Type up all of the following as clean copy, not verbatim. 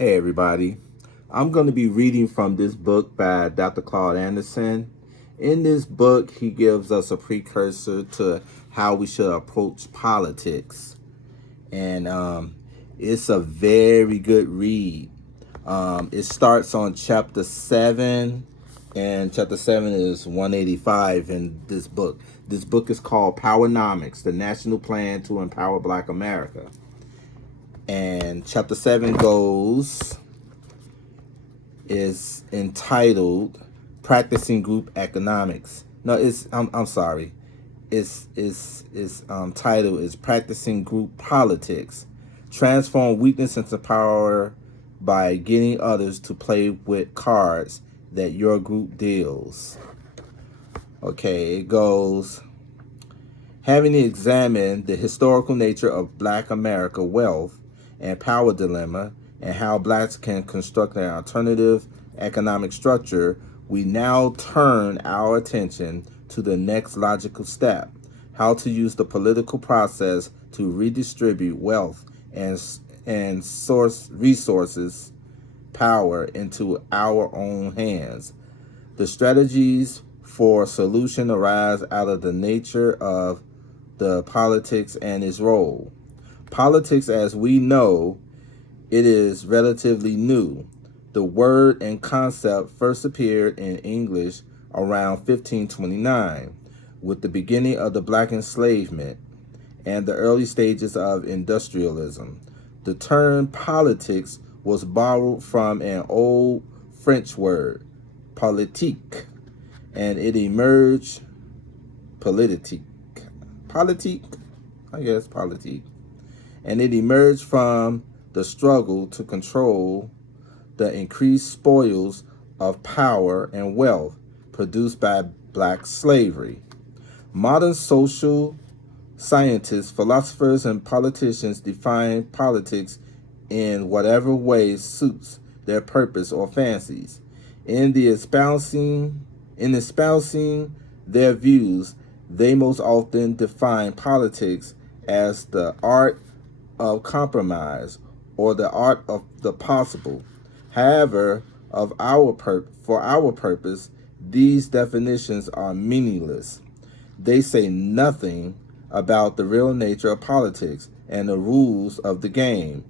Hey everybody, I'm going to be reading from this book by Dr. Claud Anderson. In this book, he gives us a precursor to how we should approach politics. And it's a very good read. It starts on chapter 7, and chapter 7 is 185 in this book. This book is called PowerNomics, the National Plan to Empower Black America. And chapter 7 is entitled Practicing Group Economics. No, I'm sorry. It's title is Practicing Group Politics. Transform weakness into power by getting others to play with cards that your group deals. Okay, it goes, having examined the historical nature of Black America wealth and power dilemma and how blacks can construct an alternative economic structure, we now turn our attention to the next logical step: how to use the political process to redistribute wealth and source resources power into our own hands. The strategies for solution arise out of the nature of the politics and its role. Politics, as we know, it is relatively new. The word and concept first appeared in English around 1529, with the beginning of the black enslavement and the early stages of industrialism. The term politics was borrowed from an old French word, politique, and it emerged politique. Politique, I guess politique. And it emerged from the struggle to control the increased spoils of power and wealth produced by black slavery. Modern social scientists, philosophers, and politicians define politics in whatever way suits their purpose or fancies. In espousing their views, they most often define politics as the art of compromise or the art of the possible. However, for our purpose, these definitions are meaningless. They say nothing about the real nature of politics and the rules of the game.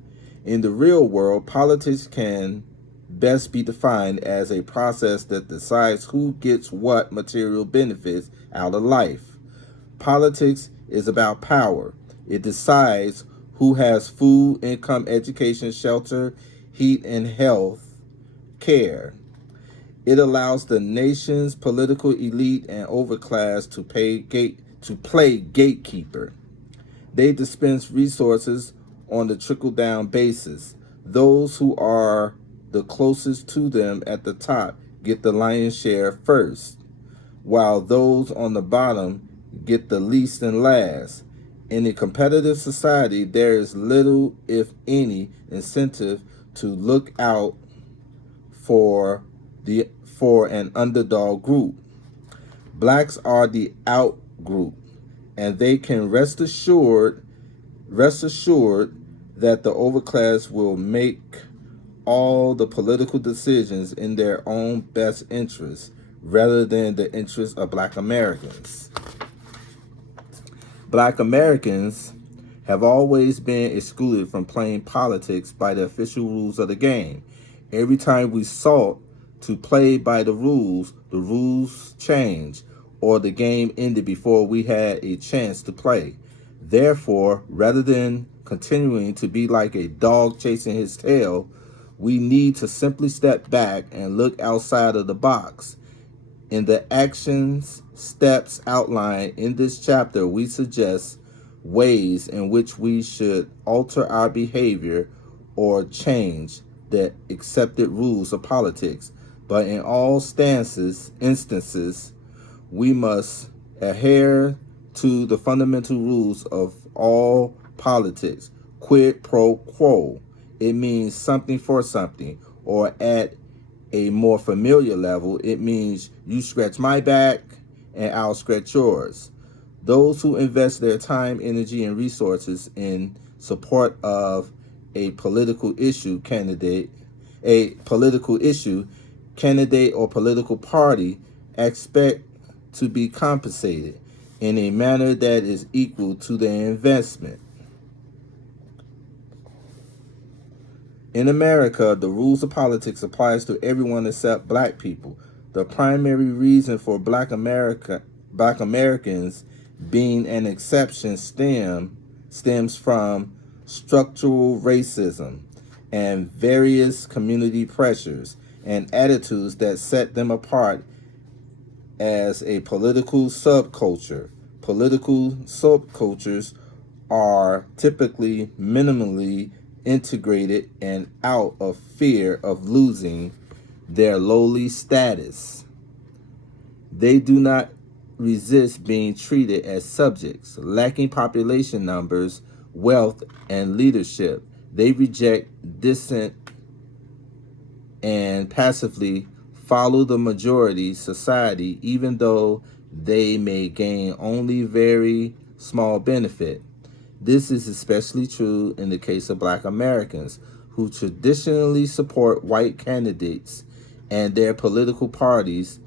In the real world, politics can best be defined as a process that decides who gets what material benefits out of life. Politics is about power. It decides who has food, income, education, shelter, heat, and health care. It allows the nation's political elite and overclass to play gatekeeper. They dispense resources on the trickle-down basis. Those who are the closest to them at the top get the lion's share first, while those on the bottom get the least and last. In a competitive society, there is little, if any, incentive to look out for an underdog group. Blacks are the out group, and they can rest assured that the overclass will make all the political decisions in their own best interest rather than the interests of Black Americans. Black Americans have always been excluded from playing politics by the official rules of the game. Every time we sought to play by the rules changed, or the game ended before we had a chance to play. Therefore, rather than continuing to be like a dog chasing his tail, we need to simply step back and look outside of the box. In the actions steps outlined in this chapter, we suggest ways in which we should alter our behavior or change the accepted rules of politics. But in all instances, we must adhere to the fundamental rules of all politics. Quid pro quo. It means something for something, or at a more familiar level, it means you scratch my back and I'll scratch yours. Those who invest their time, energy, and resources in support of a political issue candidate, a political issue candidate or political party expect to be compensated in a manner that is equal to their investment. In America, the rules of politics applies to everyone except black people. The primary reason for black Americans being an exception stems from structural racism and various community pressures and attitudes that set them apart as a political subculture. Political subcultures are typically minimally integrated and out of fear of losing their lowly status. They do not resist being treated as subjects, lacking population numbers, wealth, and leadership. They reject dissent and passively follow the majority society, even though they may gain only very small benefit. This is especially true in the case of black Americans, who traditionally support white candidates and their political parties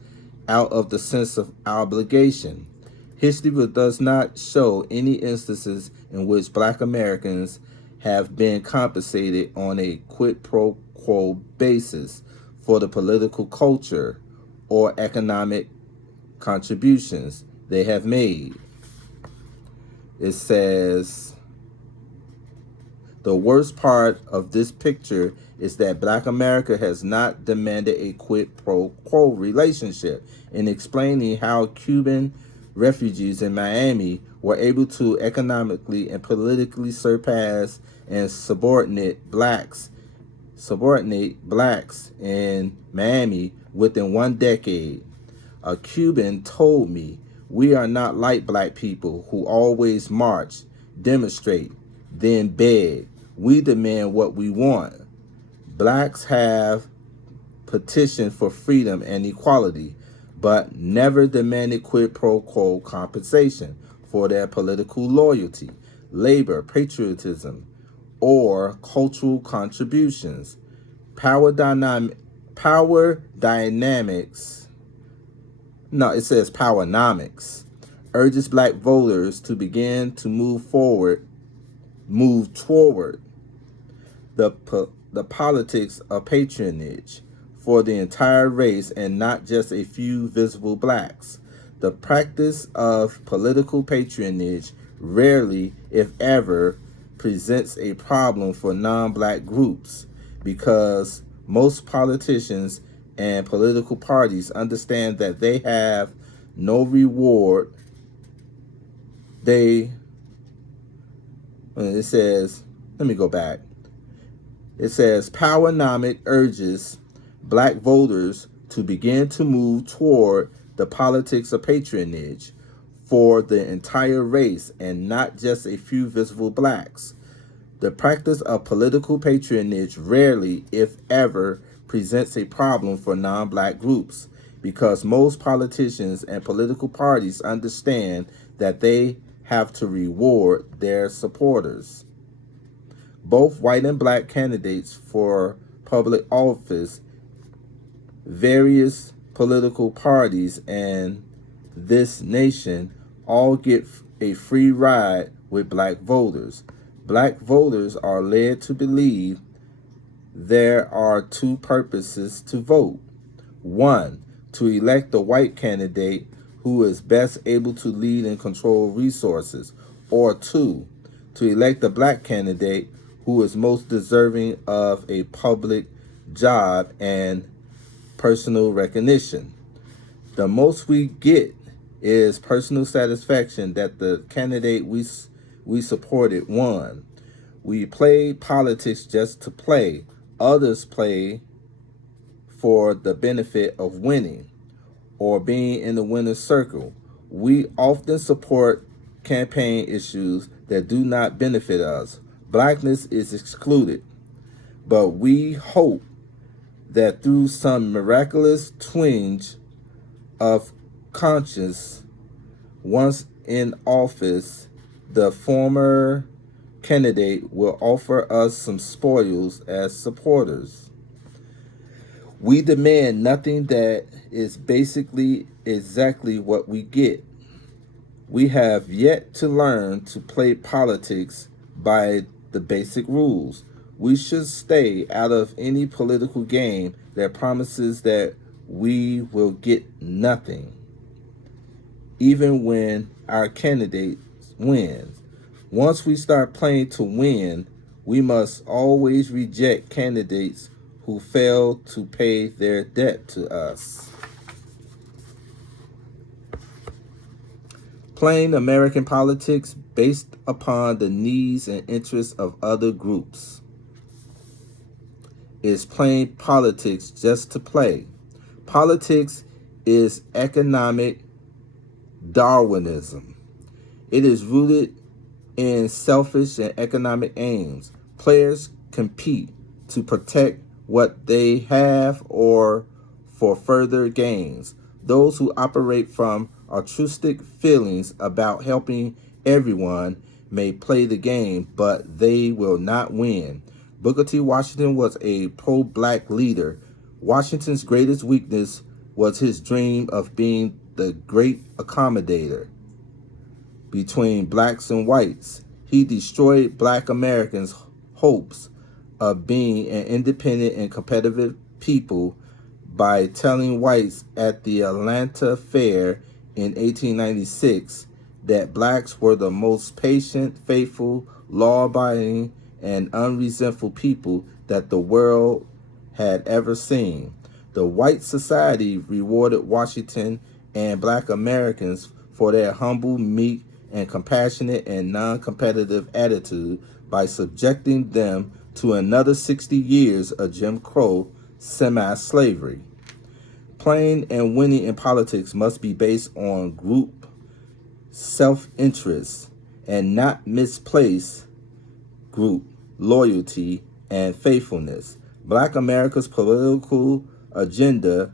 out of the sense of obligation. History does not show any instances in which black Americans have been compensated on a quid pro quo basis for the political culture or economic contributions they have made. It says, the worst part of this picture is that black America has not demanded a quid pro quo relationship. In explaining how Cuban refugees in Miami were able to economically and politically surpass and subordinate blacks in Miami within 1 decade. A Cuban told me, "We are not like black people who always march, demonstrate, then beg. We demand what we want. Blacks have petitioned for freedom and equality, but never demanded quid pro quo compensation for their political loyalty, labor, patriotism, or cultural contributions. Power dynamics. No, it says PowerNomics urges black voters to begin to move toward the politics of patronage for the entire race and not just a few visible blacks. The practice of political patronage rarely, if ever, presents a problem for non-black groups because most politicians and political parties understand that they have no reward. It says, let me go back. It says, PowerNomics urges black voters to begin to move toward the politics of patronage for the entire race and not just a few visible blacks. The practice of political patronage rarely, if ever, presents a problem for non-black groups because most politicians and political parties understand that they have to reward their supporters. Both white and black candidates for public office, various political parties, and this nation all get a free ride with black voters. Black voters are led to believe there are two purposes to vote. One, to elect the white candidate who is best able to lead and control resources. Or two, to elect the black candidate who is most deserving of a public job and personal recognition. The most we get is personal satisfaction that the candidate we supported won. We play politics just to play. Others play for the benefit of winning or being in the winner's circle. We often support campaign issues that do not benefit us. Blackness is excluded, but we hope that through some miraculous twinge of conscience, once in office, the former candidate will offer us some spoils as supporters. We demand nothing that is basically exactly what we get. We have yet to learn to play politics by the basic rules. We should stay out of any political game that promises that we will get nothing, even when our candidate wins. Once we start playing to win, we must always reject candidates who fail to pay their debt to us. Playing American politics based upon the needs and interests of other groups is playing politics just to play. Politics is economic Darwinism. It is rooted in selfish and economic aims. Players compete to protect what they have or for further gains. Those who operate from altruistic feelings about helping everyone may play the game, but they will not win. Booker T. Washington was a pro-black leader. Washington's greatest weakness was his dream of being the great accommodator between blacks and whites. He destroyed black Americans' hopes of being an independent and competitive people by telling whites at the Atlanta Fair in 1896 that blacks were the most patient, faithful, law-abiding, and unresentful people that the world had ever seen. The white society rewarded Washington and black Americans for their humble, meek, and compassionate and non-competitive attitude by subjecting them to another 60 years of Jim Crow semi-slavery. Playing and winning in politics must be based on group self-interest and not misplaced group loyalty and faithfulness. Black America's political agenda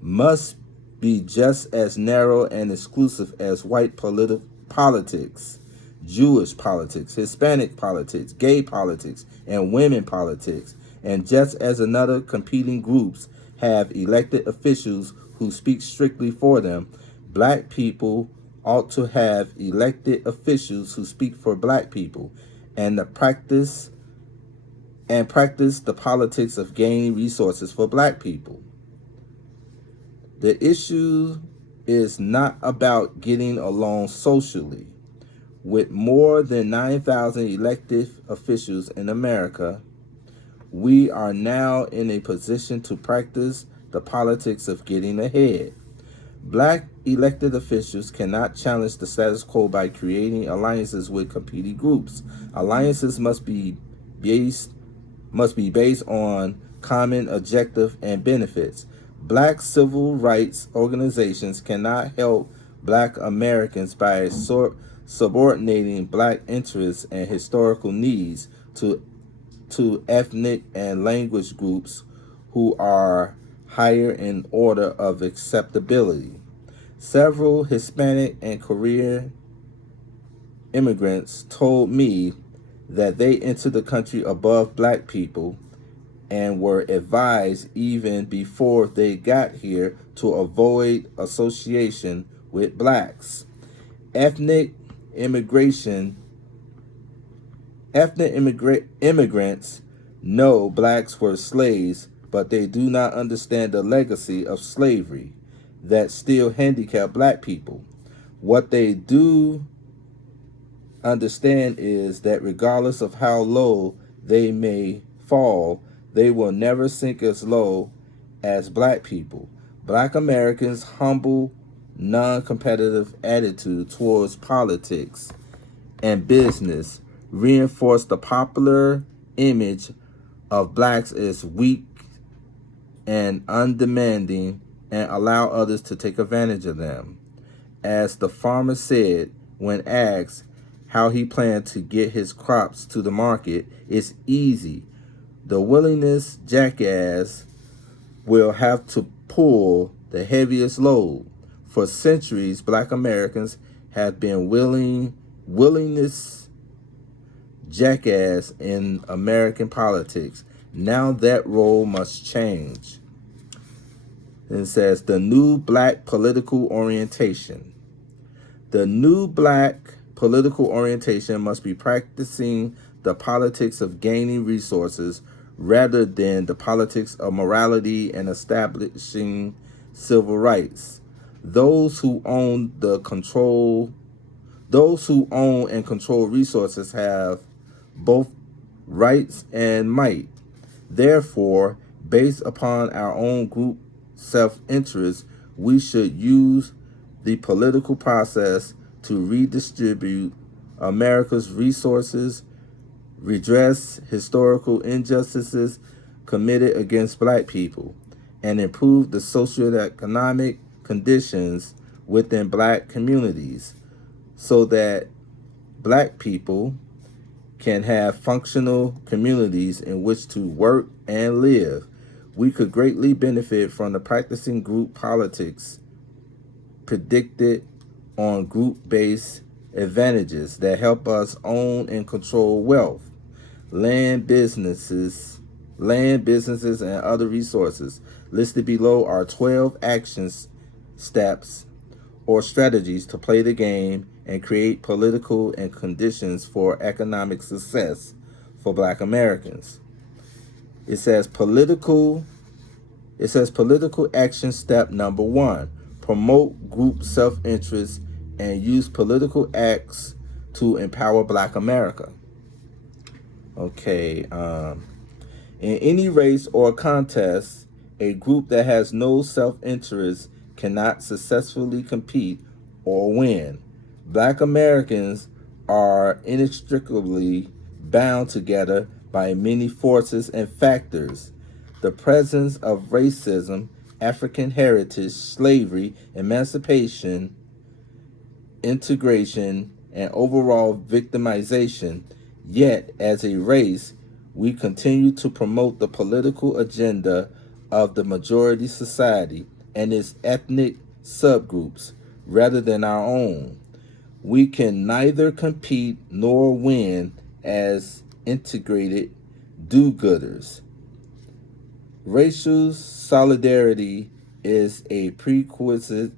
must be just as narrow and exclusive as white politics, Jewish politics, Hispanic politics, gay politics, and women politics. And just as another competing groups have elected officials who speak strictly for them, black people ought to have elected officials who speak for black people and practice the politics of gaining resources for black people. The issue is not about getting along socially. With more than 9,000 elected officials in America, we are now in a position to practice the politics of getting ahead. Black elected officials cannot challenge the status quo by creating alliances with competing groups. Alliances must be based on common objective and benefits. Black civil rights organizations cannot help black Americans by subordinating black interests and historical needs to ethnic and language groups who are higher in order of acceptability. Several Hispanic and Korean immigrants told me that they entered the country above black people and were advised even before they got here to avoid association with blacks. Ethnic immigrants know blacks were slaves, but they do not understand the legacy of slavery that still handicap black people. What they do understand is that regardless of how low they may fall, they will never sink as low as black people. Black Americans' humble, non-competitive attitude towards politics and business reinforce the popular image of blacks as weak and undemanding and allow others to take advantage of them. As the farmer said when asked how he planned to get his crops to the market, it's easy. The willingness jackass will have to pull the heaviest load. For centuries, black Americans have been willingness jackass in American politics. Now that role must change. And it says the new black political orientation. The new black political orientation must be practicing the politics of gaining resources rather than the politics of morality and establishing civil rights. Those who own and control resources have both rights and might. Therefore, based upon our own group self-interest, we should use the political process to redistribute America's resources, redress historical injustices committed against black people, and improve the socioeconomic conditions within black communities so that black people can have functional communities in which to work and live. We could greatly benefit from the practicing group politics predicted on group-based advantages that help us own and control wealth, land businesses, and other resources. Listed below are 12 action steps or strategies to play the game and create political and conditions for economic success for black Americans. It says political action step number 1, promote group self-interest and use political acts to empower black America. Okay, in any race or contest, a group that has no self-interest cannot successfully compete or win. Black Americans are inextricably bound together by many forces and factors. The presence of racism, African heritage, slavery, emancipation, integration, and overall victimization. Yet, as a race, we continue to promote the political agenda of the majority society and its ethnic subgroups rather than our own. We can neither compete nor win as integrated do-gooders. Racial solidarity is a prerequisite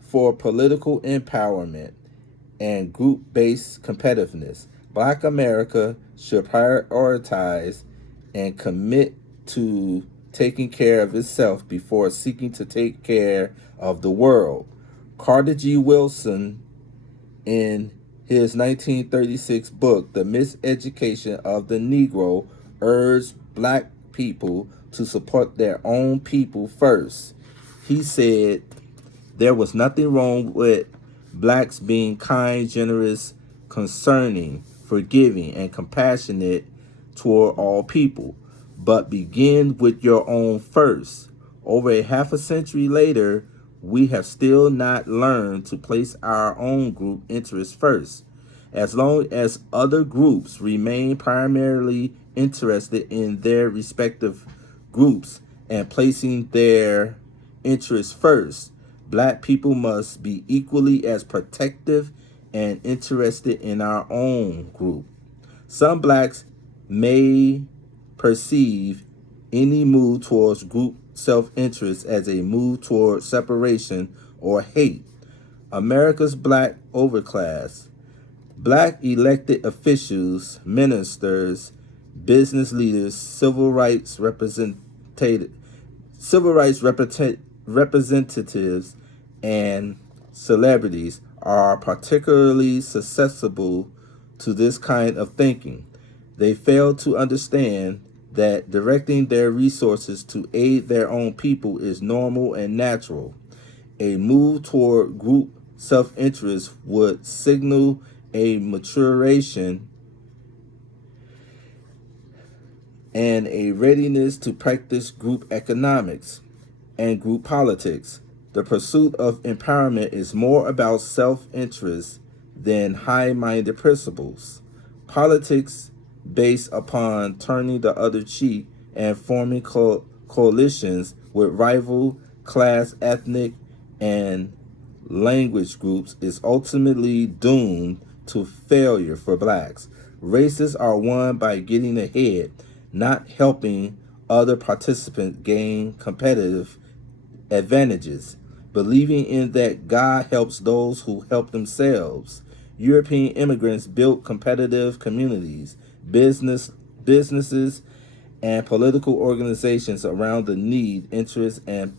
for political empowerment and group-based competitiveness. Black America should prioritize and commit to taking care of itself before seeking to take care of the world. Carter G. Wilson, in his 1936 book, The Miseducation of the Negro, urged black people to support their own people first. He said there was nothing wrong with blacks being kind, generous, concerning, forgiving, and compassionate toward all people, but begin with your own first. Over a half a century later, we have still not learned to place our own group interests first. As long as other groups remain primarily interested in their respective groups and placing their interests first, black people must be equally as protective and interested in our own group. Some blacks may perceive any move towards group self-interest as a move toward separation or hate. America's black overclass, black elected officials, ministers, business leaders, civil rights representatives, and celebrities are particularly susceptible to this kind of thinking. They fail to understand that directing their resources to aid their own people is normal and natural. A move toward group self-interest would signal a maturation and a readiness to practice group economics and group politics. The pursuit of empowerment is more about self-interest than high-minded principles. Politics based upon turning the other cheek and forming coalitions with rival class, ethnic, and language groups is ultimately doomed to failure for blacks. Races are won by getting ahead, not helping other participants gain competitive advantages, believing in that God helps those who help themselves. European immigrants built competitive communities, businesses, and political organizations around the need, interests, and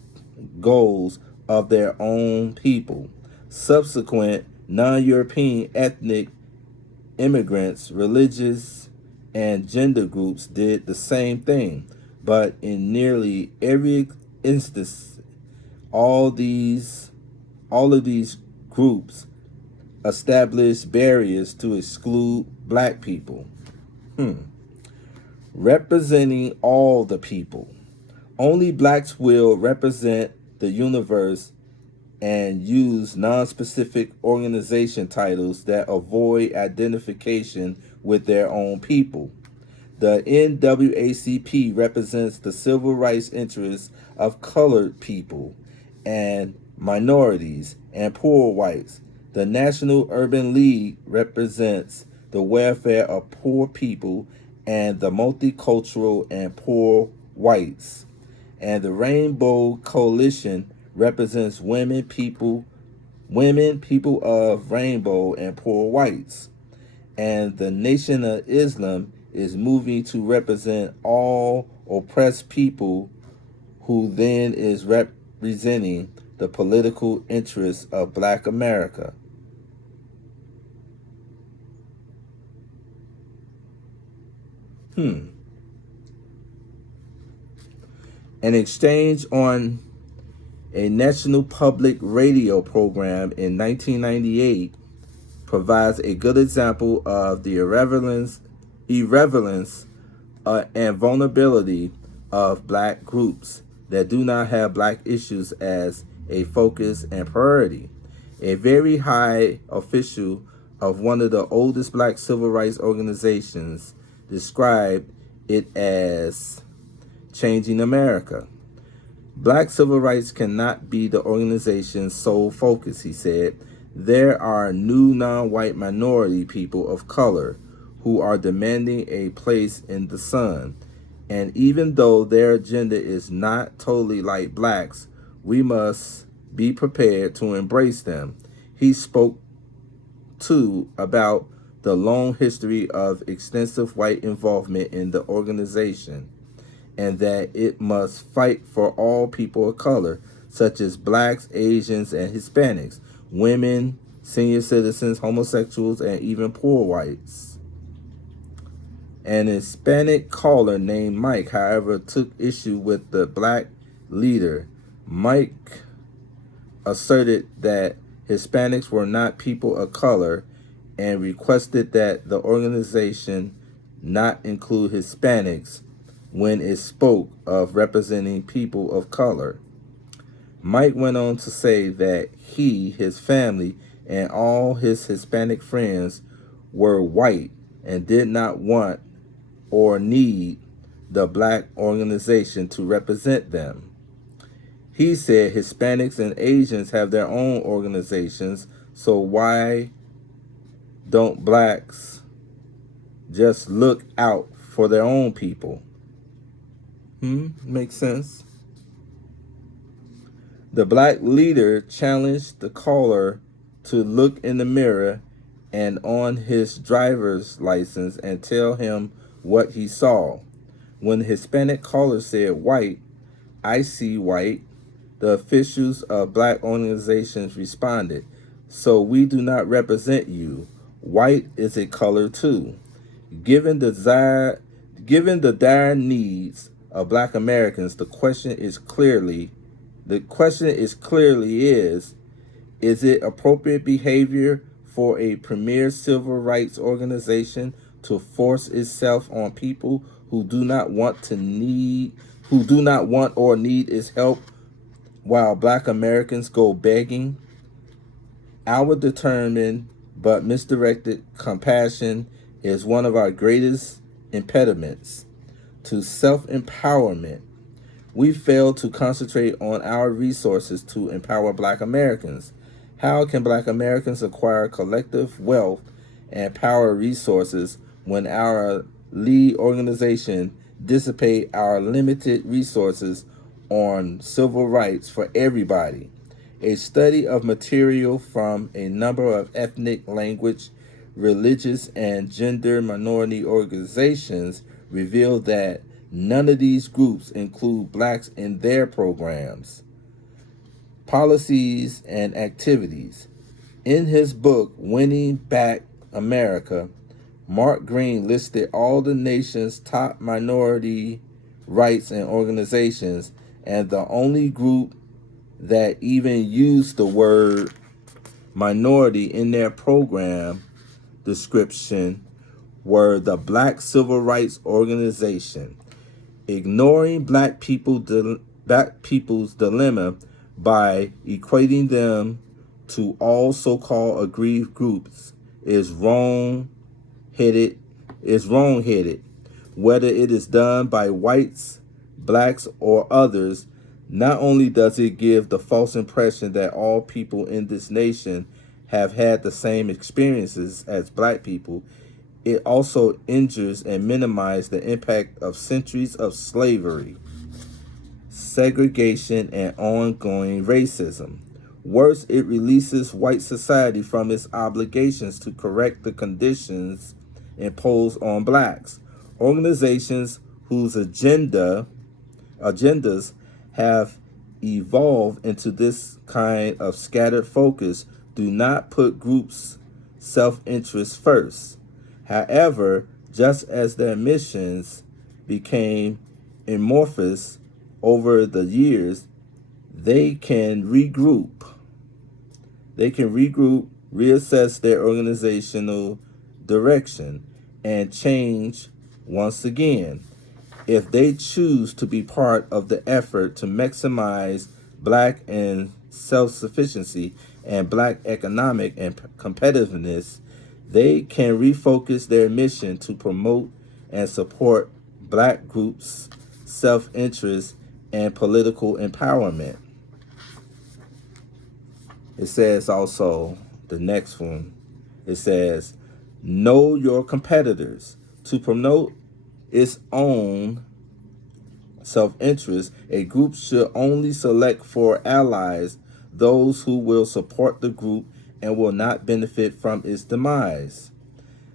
goals of their own people. Subsequent non-European ethnic immigrants, religious, and gender groups did the same thing, but in nearly every instance, all these all of these groups established barriers to exclude black people. Representing all the people. Only blacks will represent the universe and use non-specific organization titles that avoid identification with their own people. The NAACP represents the civil rights interests of colored people and minorities and poor whites. The National Urban League represents the welfare of poor people and the multicultural and poor whites. And the Rainbow Coalition represents women, people of rainbow, and poor whites. And the Nation of Islam is moving to represent all oppressed people, who then is representing the political interests of Black America. An exchange on a national public radio program in 1998 provides a good example of the irrelevance and vulnerability of black groups that do not have black issues as a focus and priority. A very high official of one of the oldest black civil rights organizations described it as changing America. Black civil rights cannot be the organization's sole focus, he said. There are new non-white minority people of color who are demanding a place in the sun. And even though their agenda is not totally like blacks, we must be prepared to embrace them. He spoke, too, about the long history of extensive white involvement in the organization, and that it must fight for all people of color, such as blacks, Asians, and Hispanics, women, senior citizens, homosexuals, and even poor whites. An Hispanic caller named Mike, however, took issue with the black leader. Mike asserted that Hispanics were not people of color and requested that the organization not include Hispanics when it spoke of representing people of color. Mike went on to say that he, his family, and all his Hispanic friends were white and did not want or need the black organization to represent them. He said Hispanics and Asians have their own organizations, so why don't blacks just look out for their own people? Makes sense. The black leader challenged the caller to look in the mirror and on his driver's license and tell him what he saw. When the Hispanic caller said white, I see white, the officials of black organizations responded, so we do not represent you. White is a color too. Given the dire needs of black Americans, the question is clearly is it appropriate behavior for a premier civil rights organization to force itself on people who do not want or need its help while black Americans go begging? Our determined but misdirected compassion is one of our greatest impediments to self-empowerment. We fail to concentrate on our resources to empower black Americans. How can Black Americans acquire collective wealth and power resources when our lead organization dissipate our limited resources on civil rights for everybody? A study of material from a number of ethnic, language, religious, and gender minority organizations revealed that none of these groups include blacks in their programs, policies, and activities. In his book, Winning Back America, Mark Green listed all the nation's top minority rights and organizations, and the only group that even used the word minority in their program description were the Black Civil Rights Organization. Ignoring black people's dilemma by equating them to all so-called aggrieved groups is wrong-headed. Whether it is done by whites, blacks, or others, not only does it give the false impression that all people in this nation have had the same experiences as black people, it also injures and minimizes the impact of centuries of slavery, segregation, and ongoing racism. Worse, it releases white society from its obligations to correct the conditions imposed on blacks. Organizations whose agendas have evolved into this kind of scattered focus do not put groups' self-interest first. However, just as their missions became amorphous over the years, they can regroup. Reassess their organizational direction, and change once again. If they choose to be part of the effort to maximize black and self-sufficiency and black economic and competitiveness, they can refocus their mission to promote and support black groups' self-interest and political empowerment. It says also, the next one, it says, know your competitors. To promote its own self-interest, a group should only select for allies those who will support the group and will not benefit from its demise.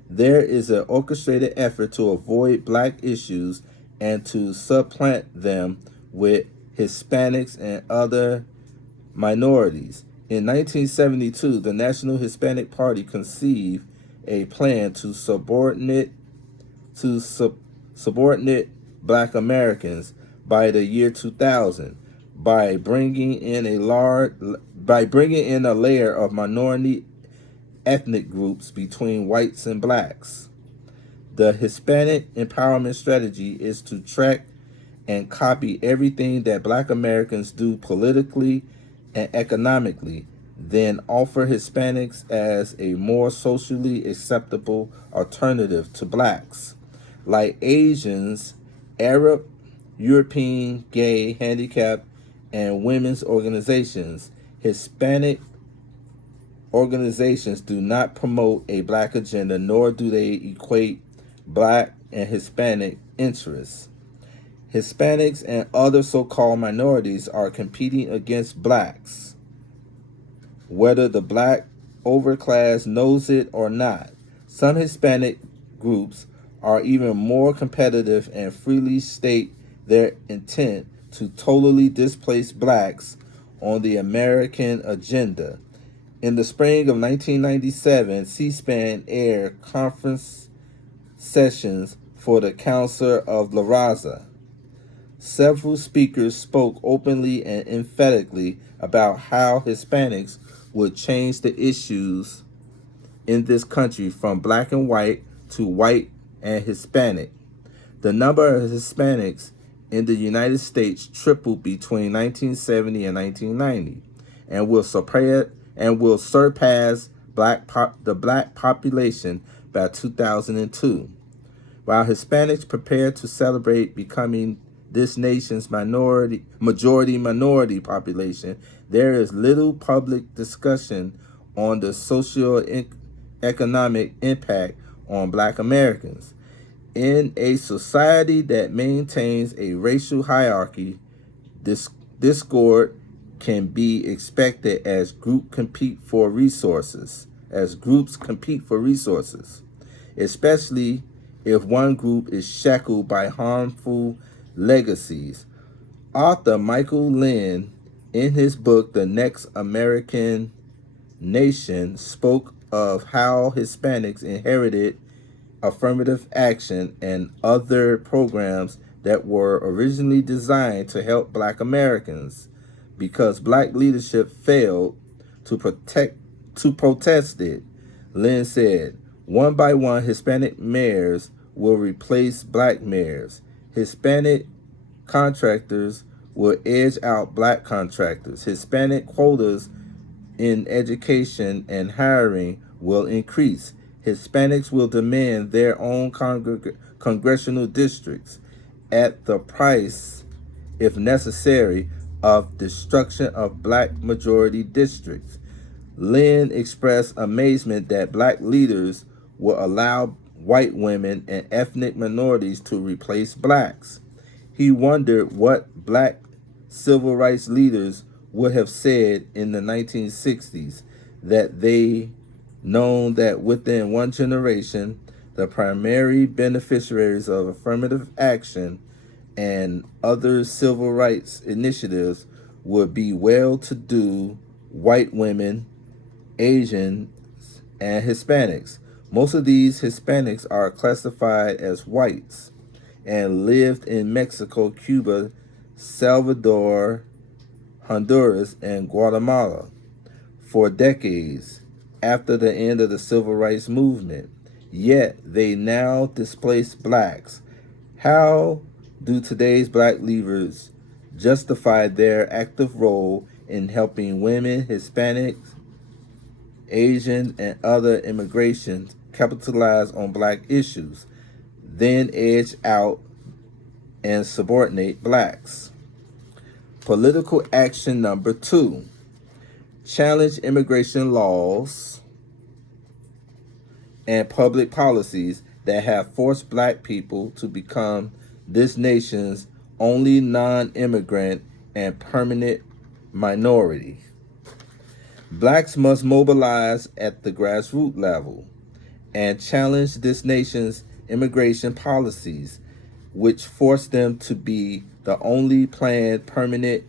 There is an orchestrated effort to avoid black issues and to supplant them with Hispanics and other minorities. In 1972, the National Hispanic Party conceived a plan to subordinate black Americans by the year 2000 by bringing in a layer of minority ethnic groups between whites and blacks. The Hispanic empowerment strategy is to track and copy everything that black Americans do politically and economically, then offer Hispanics as a more socially acceptable alternative to blacks. Like Asians, Arab, European, gay, handicapped, and women's organizations, Hispanic organizations do not promote a black agenda, nor do they equate black and Hispanic interests. Hispanics and other so-called minorities are competing against blacks, whether the black overclass knows it or not. Some Hispanic groups are even more competitive and freely state their intent to totally displace blacks on the American agenda. In the spring of 1997, C-SPAN aired conference sessions for the Council of La Raza. Several speakers spoke openly and emphatically about how Hispanics would change the issues in this country from black and white to white and Hispanic. The number of Hispanics in the United States tripled between 1970 and 1990, and will surpass the black population by 2002. While Hispanics prepare to celebrate becoming this nation's majority minority population, there is little public discussion on the socio-economic impact on Black Americans. In a society that maintains a racial hierarchy, discord can be expected as groups compete for resources, especially if one group is shackled by harmful legacies. Author Michael Lynn, in his book The Next American Nation, spoke of how Hispanics inherited affirmative action and other programs that were originally designed to help Black Americans because Black leadership failed to protest it. Lynn said, one by one, Hispanic mayors will replace Black mayors. Hispanic contractors will edge out Black contractors. Hispanic quotas in education and hiring will increase. Hispanics will demand their own congressional districts at the price, if necessary, of destruction of Black majority districts. Lynn expressed amazement that Black leaders will allow white women and ethnic minorities to replace Blacks. He wondered what Black civil rights leaders would have said in the 1960s, that they known that within one generation, the primary beneficiaries of affirmative action and other civil rights initiatives would be well-to-do white women, Asians, and Hispanics. Most of these Hispanics are classified as whites and lived in Mexico, Cuba, Salvador, Honduras, and Guatemala for decades after the end of the Civil Rights Movement. Yet they now displace Blacks. How do today's Black leaders justify their active role in helping women, Hispanics, Asians, and other immigrations capitalize on Black issues, then edge out and subordinate Blacks? Political action number 2. Challenge immigration laws and public policies that have forced Black people to become this nation's only non-immigrant and permanent minority. Blacks must mobilize at the grassroots level and challenge this nation's immigration policies, which force them to be the only planned permanent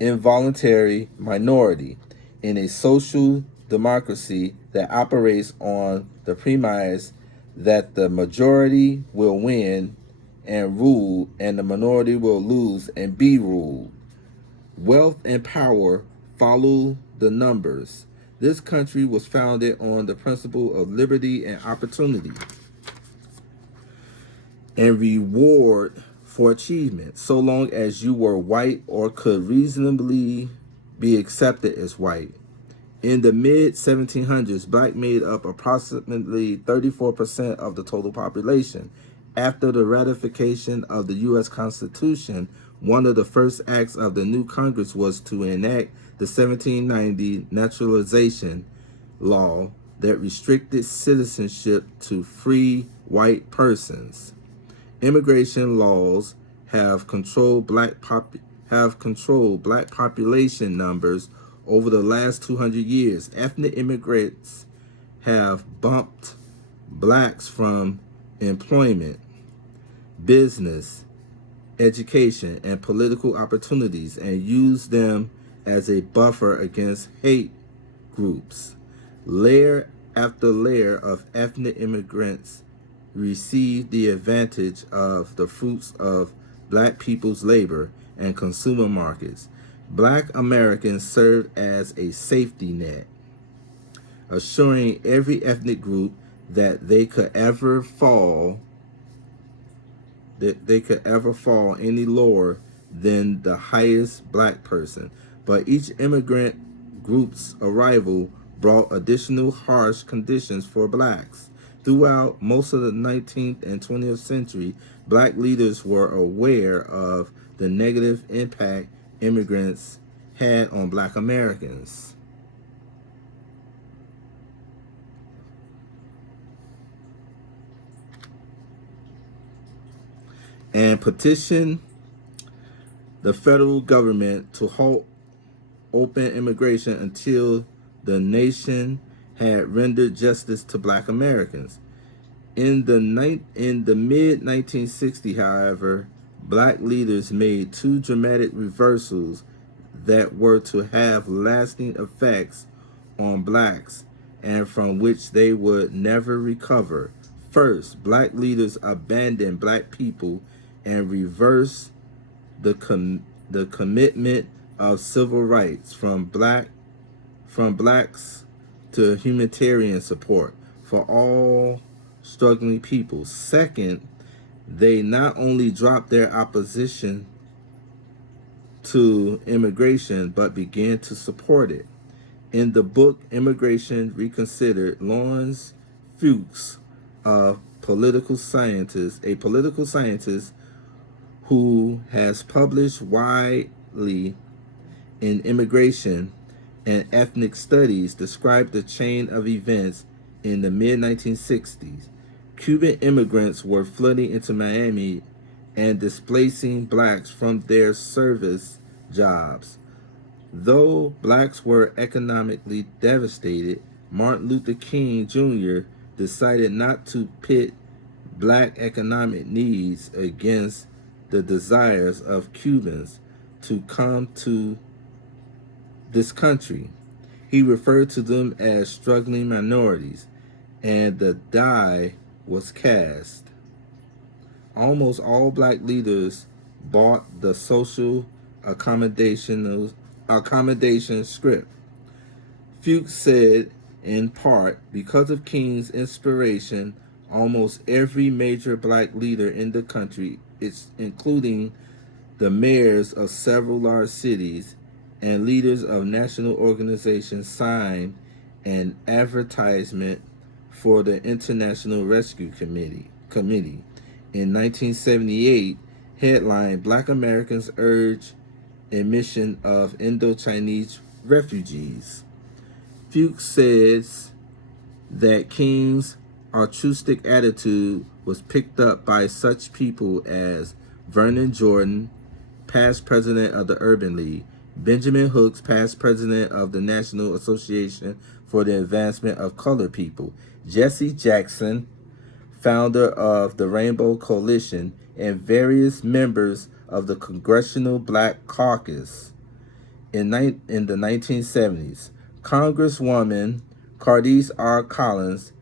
involuntary minority in a social democracy that operates on the premise that the majority will win and rule and the minority will lose and be ruled. Wealth and power follow the numbers. This country was founded on the principle of liberty and opportunity and reward for achievement, so long as you were white or could reasonably be accepted as white. In the mid-1700s, Black made up approximately 34% of the total population. After the ratification of the U.S. Constitution, one of the first acts of the new Congress was to enact the 1790 naturalization law that restricted citizenship to free white persons. Immigration laws have controlled black population numbers over the last 200 years. Ethnic immigrants have bumped Blacks from employment, business, education, and political opportunities and used them as a buffer against hate groups. Layer after layer of ethnic immigrants received the advantage of the fruits of Black people's labor and consumer markets. Black Americans served as a safety net, assuring every ethnic group that they could ever fall any lower than the highest Black person. But each immigrant group's arrival brought additional harsh conditions for Blacks. Throughout most of the 19th and 20th century, black leaders were aware of the negative impact immigrants had on black Americans and petitioned the federal government to halt open immigration until the nation had rendered justice to black Americans. In the mid 1960s, however, black leaders made two dramatic reversals that were to have lasting effects on blacks and from which they would never recover. First, black leaders abandoned black people and reversed the commitment of civil rights from blacks to humanitarian support for all struggling people. Second, they not only dropped their opposition to immigration but began to support it. In the book Immigration Reconsidered, Lawrence Fuchs, a political scientist who has published widely in immigration and ethnic studies, described the chain of events in the mid 1960s. Cuban immigrants were flooding into Miami and displacing blacks from their service jobs. Though blacks were economically devastated, Martin Luther King Jr. decided not to pit black economic needs against the desires of Cubans to come to this country. He referred to them as struggling minorities, and the die was cast. Almost all black leaders bought the social accommodation script. Fuchs said, in part, because of King's inspiration, almost every major black leader in the country, including the mayors of several large cities and leaders of national organizations, signed an advertisement for the International Rescue Committee. In 1978, headlined Black Americans Urge Admission of Indochinese Refugees. Fuchs says that King's altruistic attitude was picked up by such people as Vernon Jordan, past president of the Urban League, Benjamin Hooks, past president of the National Association for the Advancement of Colored People, Jesse Jackson, founder of the Rainbow Coalition, and various members of the Congressional Black Caucus. In the 1970s, Congresswoman Candice R. Collins,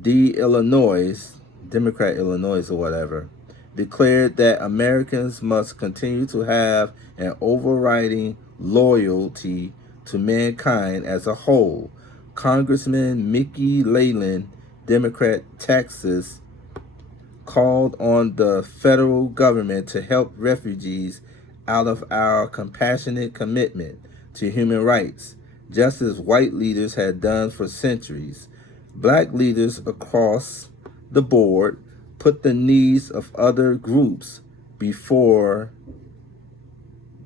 Democrat Illinois or whatever, declared that Americans must continue to have an overriding loyalty to mankind as a whole. Congressman Mickey Leyland, Democrat Texas, called on the federal government to help refugees out of our compassionate commitment to human rights, just as white leaders had done for centuries. Black leaders across the board put the needs of other groups before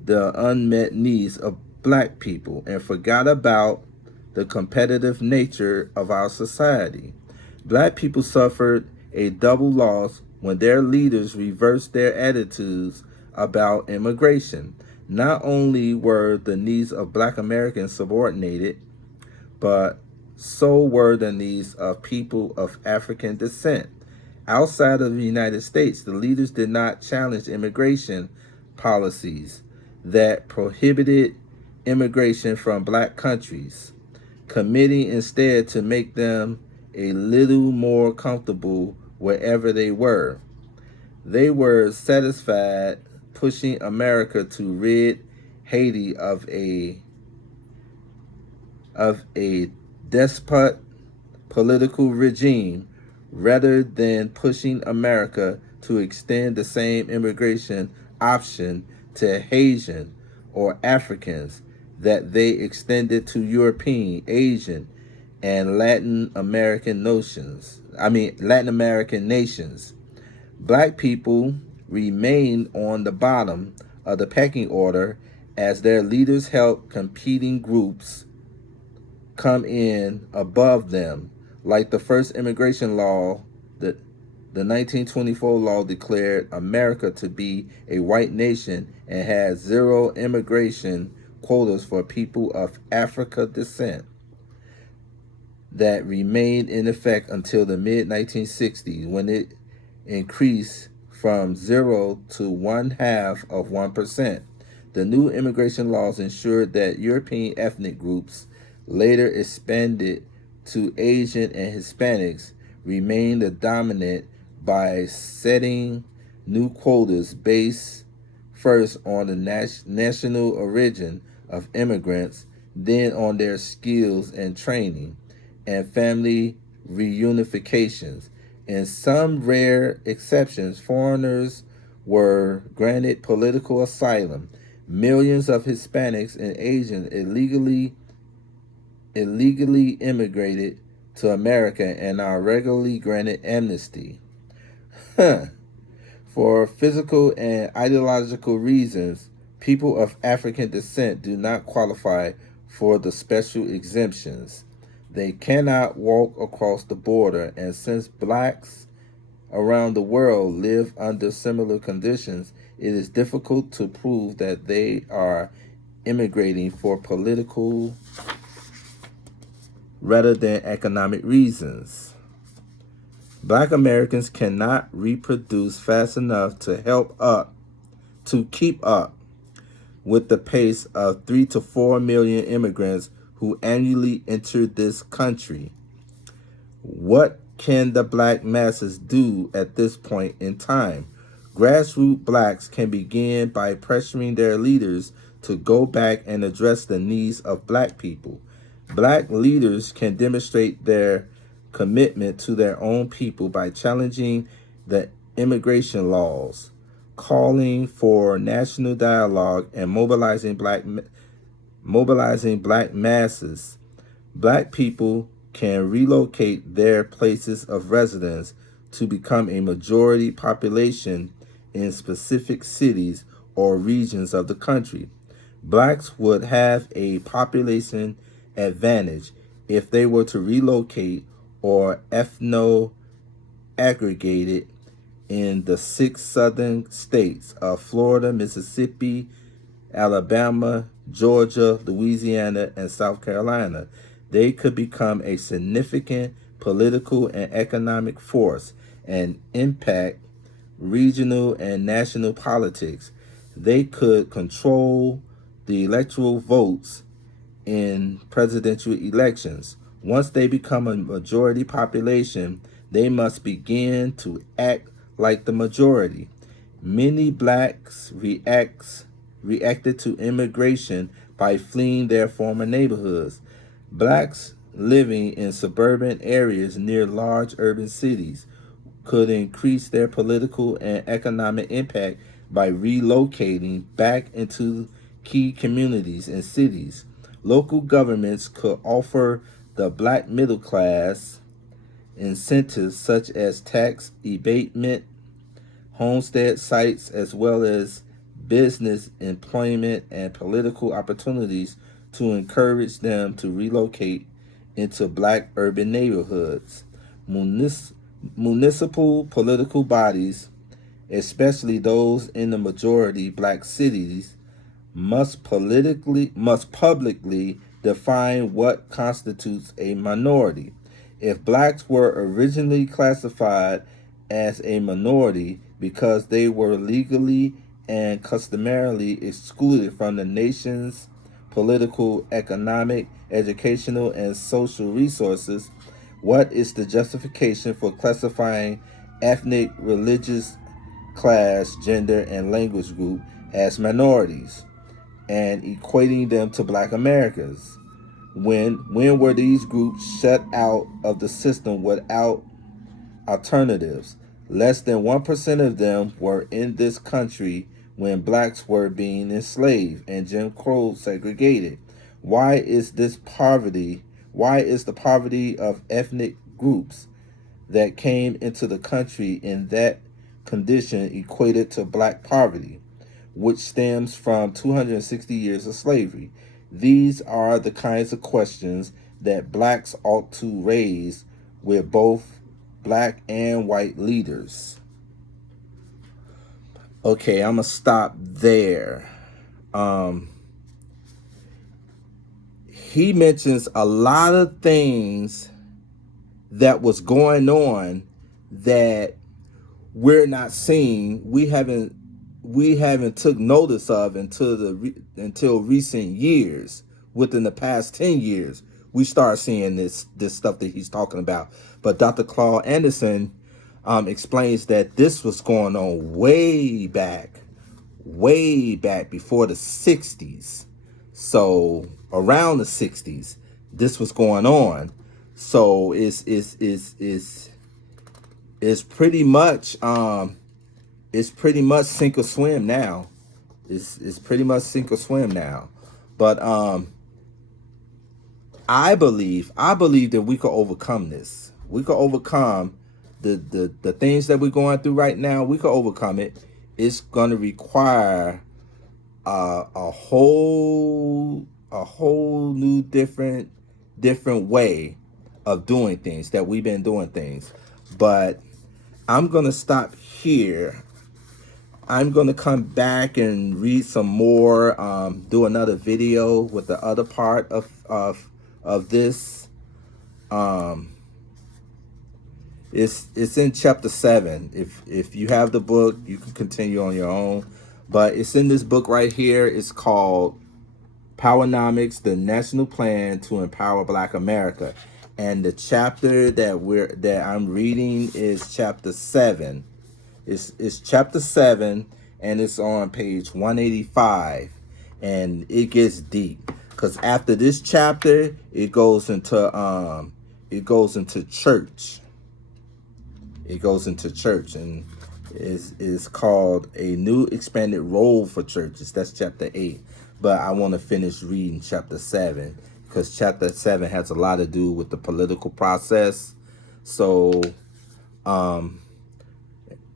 the unmet needs of black people and forgot about the competitive nature of our society. Black people suffered a double loss when their leaders reversed their attitudes about immigration. Not only were the needs of black Americans subordinated, but so were the needs of people of African descent. Outside of the United States, the leaders did not challenge immigration policies that prohibited immigration from black countries, committing instead to make them a little more comfortable wherever they were. They were satisfied pushing America to rid Haiti of a despot political regime rather than pushing America to extend the same immigration option to Haitian or Africans that they extended to European, Asian, and Latin American nations. Black people remained on the bottom of the pecking order as their leaders helped competing groups come in above them, like the first immigration law. The 1924 law declared America to be a white nation and had zero immigration quotas for people of African descent that remained in effect until the mid 1960s, when it increased from 0 to 0.5%. The new immigration laws ensured that European ethnic groups, later expanded to Asian and Hispanics, remained the dominant by setting new quotas based first on the national origin of immigrants, then on their skills and training, and family reunifications. In some rare exceptions, foreigners were granted political asylum. Millions of Hispanics and Asians illegally immigrated to America and are regularly granted amnesty. For physical and ideological reasons, people of African descent do not qualify for the special exemptions. They cannot walk across the border, and since blacks around the world live under similar conditions, it is difficult to prove that they are immigrating for political rather than economic reasons. Black Americans cannot reproduce fast enough to keep up with the pace of 3 to 4 million immigrants who annually enter this country. What can the black masses do at this point in time? Grassroots blacks can begin by pressuring their leaders to go back and address the needs of black people. Black leaders can demonstrate their commitment to their own people by challenging the immigration laws, calling for national dialogue, and mobilizing black masses. Black people can relocate their places of residence to become a majority population in specific cities or regions of the country. Blacks would have a population advantage if they were to relocate or ethno-aggregated in the 6 southern states of Florida, Mississippi, Alabama, Georgia, Louisiana, and South Carolina. They could become a significant political and economic force and impact regional and national politics. They could control the electoral votes in presidential elections. Once they become a majority population, they must begin to act like the majority. Many blacks reacted to immigration by fleeing their former neighborhoods. Blacks living in suburban areas near large urban cities could increase their political and economic impact by relocating back into key communities and cities. Local governments could offer the black middle class incentives such as tax abatement, homestead sites, as well as business, employment, and political opportunities to encourage them to relocate into black urban neighborhoods. Municipal political bodies, especially those in the majority black cities, must publicly define what constitutes a minority. If blacks were originally classified as a minority because they were legally and customarily excluded from the nation's political, economic, educational, and social resources, what is the justification for classifying ethnic, religious, class, gender, and language group as minorities and equating them to black Americans? When were these groups shut out of the system without alternatives? Less than 1% of them were in this country when blacks were being enslaved and Jim Crow segregated. Why is this poverty Why is the poverty of ethnic groups that came into the country in that condition equated to black poverty, which stems from 260 years of slavery? These are the kinds of questions that blacks ought to raise with both black and white leaders. Okay, I'm gonna stop there. He mentions a lot of things that was going on that we're not seeing. We haven't took notice of until recent years. Within the past 10 years, we start seeing this stuff that he's talking about. But Dr. Claud Anderson explains that this was going on way back before the 60s. So around the 60s, this was going on. So it's pretty much sink or swim now. It's pretty much sink or swim now. But I believe that we could overcome this. We could overcome the things that we're going through right now. We could overcome it. It's going to require a whole new different way of doing things that we've been doing things. But I'm going to stop here. I'm going to come back and read some more, do another video with the other part of this. It's in chapter 7. If you have the book, you can continue on your own. But it's in this book right here. It's called PowerNomics, the National Plan to Empower Black America. And the chapter that I'm reading is chapter 7. It's chapter 7, and it's on page 185, and it gets deep because after this chapter, it goes into church. It goes into church, and is called A New Expanded Role for Churches. That's chapter 8. But I want to finish reading chapter 7 because chapter 7 has a lot to do with the political process. So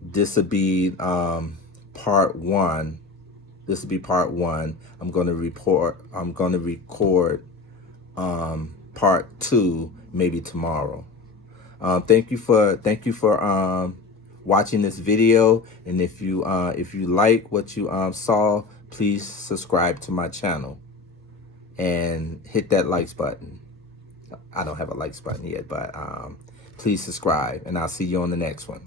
this will be part 1. This will be part 1. I'm going to record part 2 maybe tomorrow. Thank you for watching this video, and if you like what you saw, please subscribe to my channel and hit that likes button. I don't have a likes button yet, but please subscribe, and I'll see you on the next one.